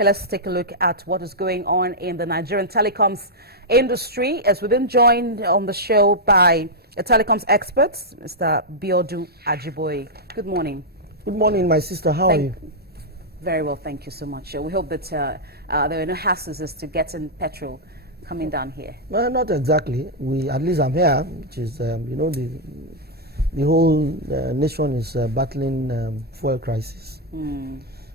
Okay, let's take a look at what is going on in the Nigerian telecoms industry, as we've been joined on the show by a telecoms expert, Mr. Biodu Ajiboye. Good morning. Good morning, my sister. How are you? Very well, thank you so much. We hope that there are no hassles as to getting petrol coming down here. No, not exactly. At least I'm here, which is, you know, the whole nation is battling fuel crisis.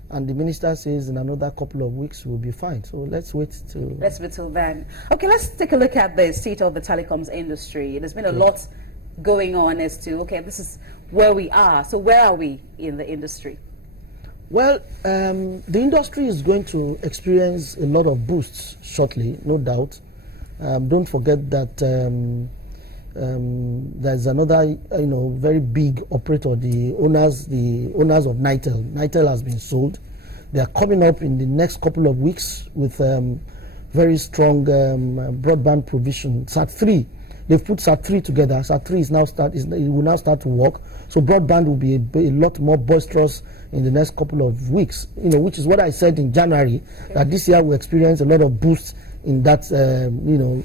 And the minister says in another couple of weeks we'll be fine. So let's wait till... Let's wait till then. Okay, let's take a look at the state of the telecoms industry. There's been a lot going on as to, okay, this is where we are. So where are we in the industry? Well, the industry is going to experience a lot of boosts shortly, no doubt. Don't forget that there's another, very big operator, the owners of Nitel. Nitel has been sold. They are coming up in the next couple of weeks with very strong broadband provision. SAT3, they've put SAT3 together. SAT3 is now it will now start to work. So broadband will be a lot more boisterous in the next couple of weeks. Which is what I said in January, that this year we experience a lot of boosts in that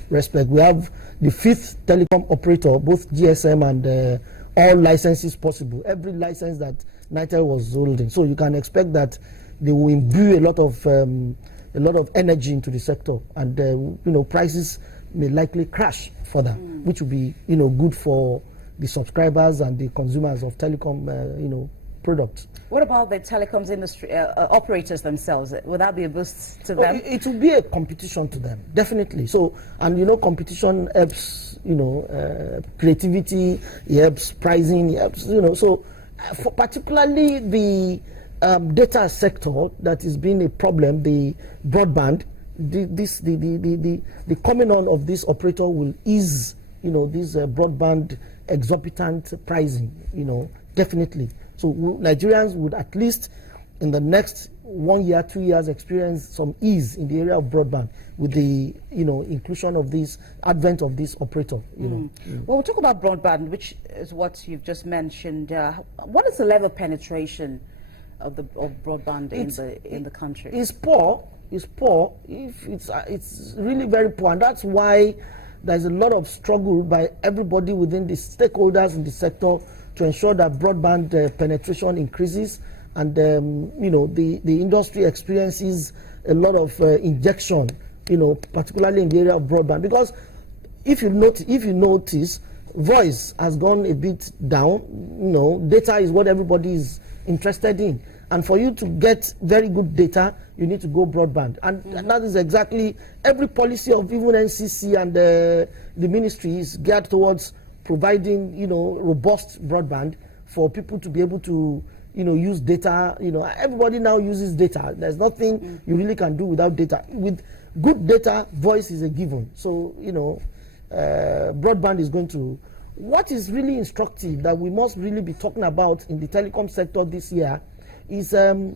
respect. We have the 5th telecom operator, both GSM and all licenses possible, every license that Nitel was holding. So you can expect that they will imbue a lot of energy into the sector, and prices may likely crash further, which will be good for the subscribers and the consumers of telecom products. What about the telecoms industry operators themselves? Would that be a boost to them? It will be a competition to them, definitely. So, and competition helps, creativity, it helps pricing, it helps, so for particularly the data sector that has been a problem, the broadband, the coming on of this operator will ease, this broadband exorbitant pricing, definitely. So Nigerians would at least in the next 1 year, 2 years experience some ease in the area of broadband with the inclusion of this advent of this operator. Well, we'll talk about broadband, which is what you've just mentioned. What is the level of penetration of broadband in the country? It's poor. It's poor. It's really very poor, and that's why there's a lot of struggle by everybody within the stakeholders in the sector to ensure that broadband penetration increases, and the industry experiences a lot of injection, particularly in the area of broadband. Because if you notice, voice has gone a bit down. Data is what everybody is interested in, and for you to get very good data, you need to go broadband, and that is exactly every policy of even NCC and the ministry is geared towards providing robust broadband for people to be able to use data. Everybody now uses data. There's nothing you really can do without data. With good data, voice is a given. So broadband is going to... What is really instructive that we must really be talking about in the telecom sector this year is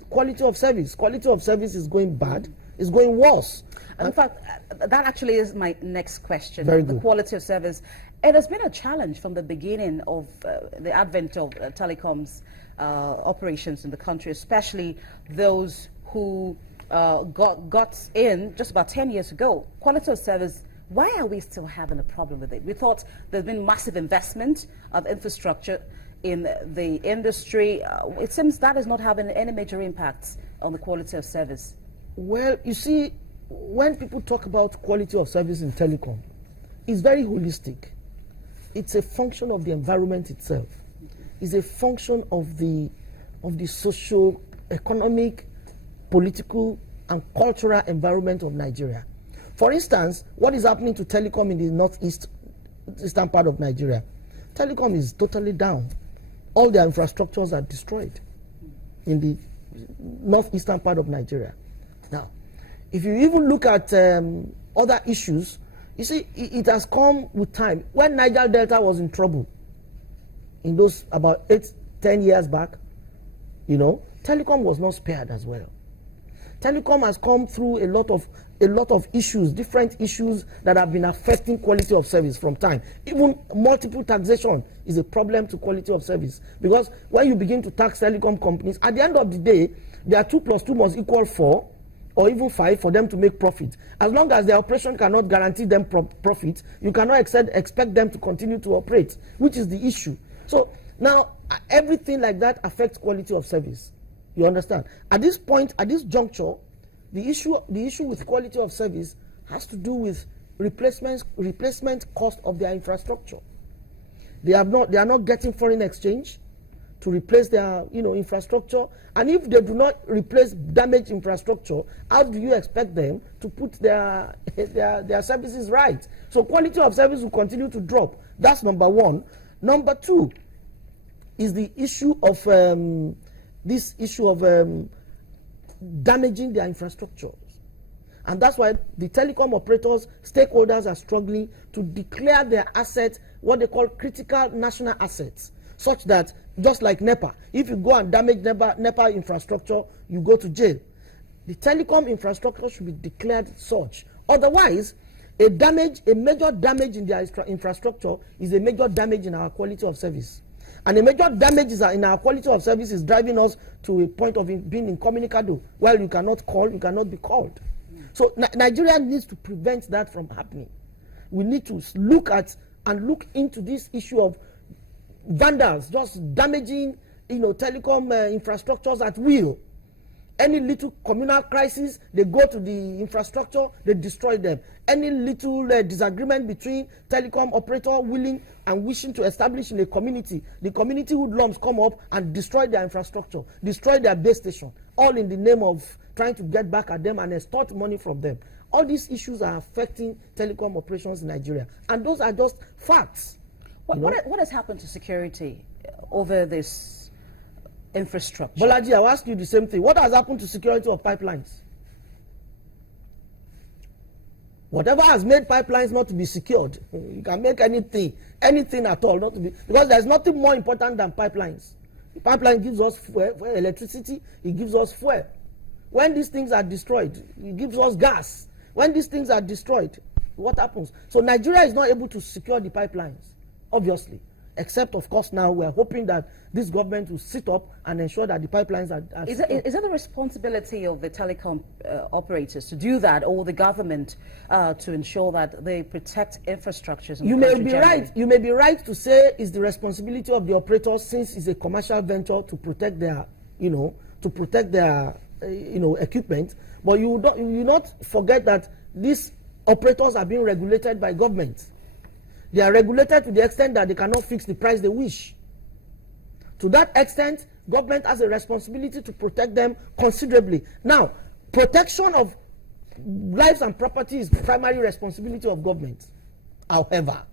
quality of service. Quality of service is going bad. It's going worse. In fact, that actually is my next question. Very good. The quality of service. It has been a challenge from the beginning of the advent of telecoms operations in the country, especially those who got in just about 10 years ago. Quality of service, why are we still having a problem with it? We thought there's been massive investment of infrastructure in the industry. It seems that is not having any major impacts on the quality of service. Well, you see, when people talk about quality of service in telecom, it's very holistic. It's a function of the environment itself. It's a function of the social, economic, political, and cultural environment of Nigeria. For instance, what is happening to telecom in the northeastern part of Nigeria? Telecom is totally down. All their infrastructures are destroyed in the northeastern part of Nigeria. Now, if you even look at other issues, you see, it has come with time. When Niger Delta was in trouble, in those about 8-10 years back, telecom was not spared as well. Telecom has come through a lot of issues, different issues that have been affecting quality of service from time. Even multiple taxation is a problem to quality of service, because when you begin to tax telecom companies, at the end of the day, there are 2 + 2 must equal 4. or even 5 for them to make profit. As long as their operation cannot guarantee them profit, you cannot expect them to continue to operate, which is the issue. So now everything like that affects quality of service. You understand? At this point, at this juncture, the issue with quality of service has to do with replacement cost of their infrastructure. They are not getting foreign exchange to replace their infrastructure, and if they do not replace damaged infrastructure, how do you expect them to put their services right? So quality of service will continue to drop. That's number one. Number two is the issue of damaging their infrastructure. And that's why the telecom operators, stakeholders are struggling to declare their assets what they call critical national assets, such that, just like NEPA, if you go and damage NEPA infrastructure, you go to jail. The telecom infrastructure should be declared such. Otherwise, a major damage in their infrastructure is a major damage in our quality of service. And a major damage in our quality of service is driving us to a point of being incommunicado. While you cannot call, you cannot be called. So Nigeria needs to prevent that from happening. We need to look into this issue of vandals just damaging telecom infrastructures at will. Any little communal crisis, they go to the infrastructure, they destroy them. Any little disagreement between telecom operator willing and wishing to establish in a community, the community hoodlums come up and destroy their infrastructure, destroy their base station, all in the name of trying to get back at them and extort money from them. All these issues are affecting telecom operations in Nigeria, and those are just facts. What has happened to security over this infrastructure? Bolaji, I'll ask you the same thing. What has happened to security of pipelines? Whatever has made pipelines not to be secured, you can make anything at all not to be, because there's nothing more important than pipelines. The pipeline gives us electricity, it gives us fuel. When these things are destroyed, it gives us gas. When these things are destroyed, what happens? So Nigeria is not able to secure the pipelines, obviously. Except, of course, now we're hoping that this government will sit up and ensure that the pipelines are Is it the responsibility of the telecom operators to do that, or the government to ensure that they protect infrastructures? You may be right. You may be right to say it's the responsibility of the operators, since it's a commercial venture, to protect their, equipment. But you not forget that these operators are being regulated by government. They are regulated to the extent that they cannot fix the price they wish. To that extent, government has a responsibility to protect them considerably. Now, protection of lives and property is the primary responsibility of government, however.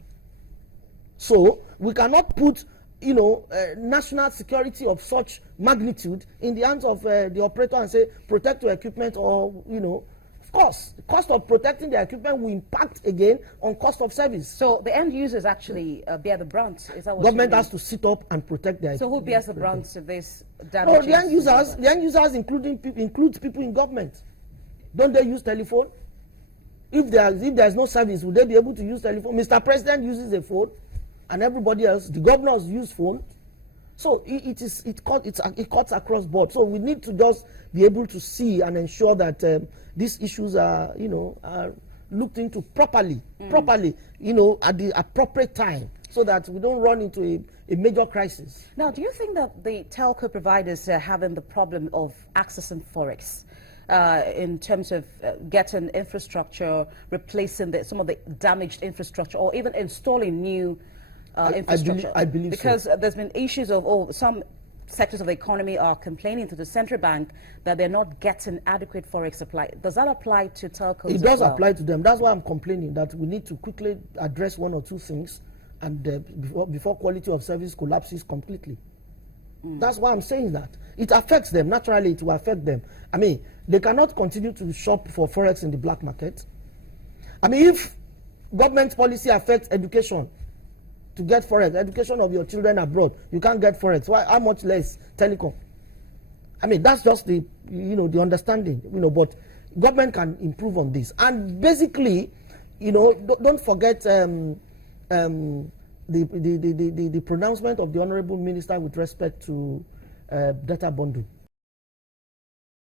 So, we cannot put national security of such magnitude in the hands of the operator and say, protect your equipment, or, of course, the cost of protecting the equipment will impact again on cost of service. So the end users actually bear the brunt. Is that what government has to sit up and protect their equipment? So who bears the brunt of this damage? No, the end users includes people in government. Don't they use telephone? If there is no service, would they be able to use telephone? Mr. President uses a phone, and everybody else, the governors use phones. So it cuts across board. So we need to just be able to see and ensure that these issues are looked into properly, at the appropriate time, so that we don't run into a major crisis. Now, do you think that the telco providers are having the problem of accessing forex in terms of getting infrastructure, replacing some of the damaged infrastructure, or even installing new infrastructure? I believe because so. There's been issues of some sectors of the economy are complaining to the central bank that they're not getting adequate forex supply. Does that apply to telcos? It does apply to them. That's why I'm complaining that we need to quickly address one or two things, and before quality of service collapses completely. That's why I'm saying that. It affects them. Naturally, it will affect them. I mean, they cannot continue to shop for forex in the black market. I mean, if government policy affects education, to get forex, education of your children abroad, you can't get forex. Why? How much less telecom? I mean, that's just the the understanding. But government can improve on this. And basically, don't forget the pronouncement of the Honorable Minister with respect to data bundle.